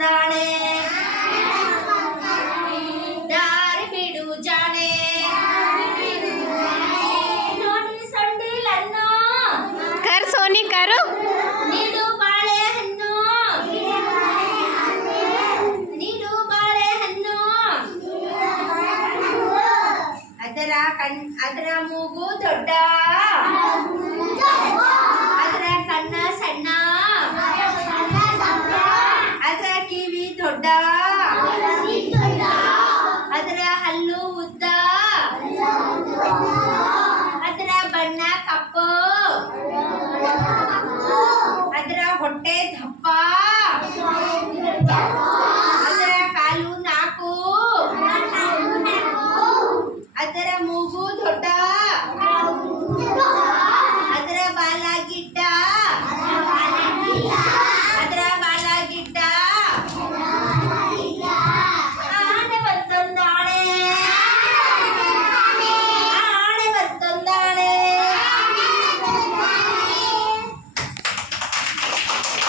ತಂದಾಳೆ ದಾರಿ ಬಿಡು ಜಾಣೆ ನೋಡಿ ಸೊಂಡಿಲನ್ನು ಕರ್ ಸೋನಿ ಕರು ನೀಡು ಬಾಳೆಹಣ್ಣು ನೀಡು ಬಾಳೆಹಣ್ಣು ಅದರ ಮೂಗು ದೊಡ್ಡ ಅದರ ಕಣ್ಣ ಸಣ್ಣ ಅದರ ಕಿವಿ ದೊಡ್ಡ ಅದರ ಹಲ್ಲು ಉದ್ದ ಅದರ ಬಣ್ಣ ಕಪ್ಪು ಅದರ ಹೊಟ್ಟೆ ದಪ್ಪ ಅದರ ಕಾಲು ನಾಲ್ಕು ಅದರ ಮೂಗು ದೊಡ್ಡ